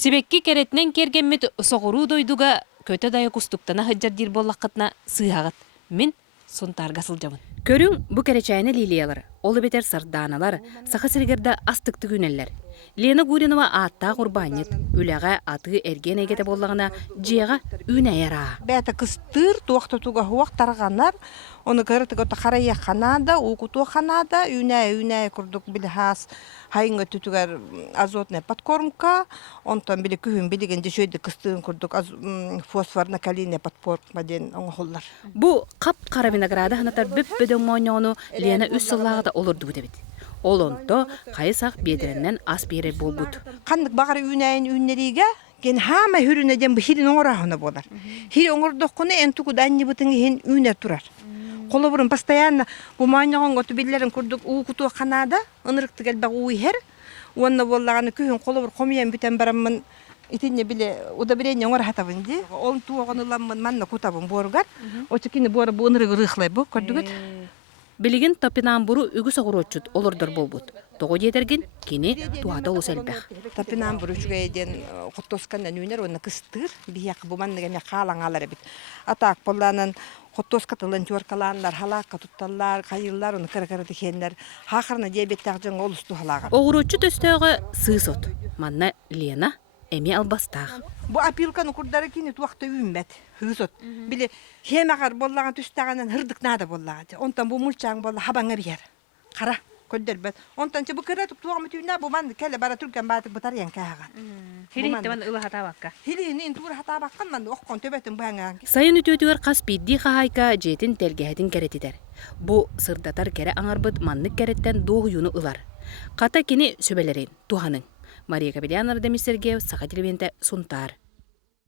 Сибекки керетнен кергенмет соғыру дойдуга көтө дайы кустуктана хыджар дир боллаққытна сыйағыт. Мен сонтарға сылжамын. Көрің бұ керечайны лилиялар, олы бетер сарданалар, сақа сіргерді астықты күнелер. Лена Гуринова атта құрбанет, үләға аты әрген әгеті боллағына жиға үн әйара. Бәті кыстыр, туақты туға хуақ тарғанар, оны көріті көті қарайя қанада, уқыту қанада, үн-әй күрдік білі хас, хайынға түтігер азотная подкормка, онтан білі күхін білігенде шөйді кыстығын күрдік фосфорна калийная подкормка ден оңғылар. Бұ қап қара винограда ханатар бүп-бүдің моңону Лена үс сыллағыда олырды бұд әбет. Ол онто қайысақ бедірінен ас берер бол бұд. Қандық бағары үн-әйін үннеріге, ген хама хүрінеден бұл хирин оңырағына болар. Хир оңырдыққыны әнтуку данни бұтыңы хен үнер тұрар. Қолы бұрын постоянно бұмайнағын ғоты білдерін күрдік уқыту қанада, ынырықты кәлбақ уйхер. Онна боллағаны күйін қолы бұр қомиян бүтен барамын итинне биле удобрение оңыр хатабынды. Олын туағыныламын манна кутабын боргар. Очекені боры бұл ынырығы рықлай бұл көрдігіт. Билигин топинан буру үгү согурочут олордор болбут. Того детерген кини туата усэлбэх. Топинан буру чугайден хоттоскандан үнер оны кыстыр бияқ буманныга ме қалаңалар бит. Атак болланын хоттоскатылын тюркаландар, халакка тутталлар, кайыллар, оны кыры-кыры дихенлер. Хақырна диабеттақ жын олысту халағар. Оғурочут өстөгі сыысот. Манна Лена эми албастақ. Бу апилканы курдары кини туақта үймбет. Хысот. Биле хемағар боллаған түстағанан хырдық нада боллаған. Онтан бу мульчаң болла хабаңа бияр. Қара көддербет. Онтан че бу кыратып туағымы түйна бу манды кәлі бара түрген батық бұтар ян кәғаған. Хилиттеман ылы хатабаққа. Хилиінен туыр хатабаққан манды оққан төбетін бұяңаған. Сайын үтөтігер қас бидді қағайка жетін тәргәхетін кәретидер. Бу сырдатар кәрі аңарбыт маннык кәреттен доғы юны ылар. Қата кені сөбелерін, туғаның. Мария Капелянар Демисергеев, Сақа телевизионда Сунтар.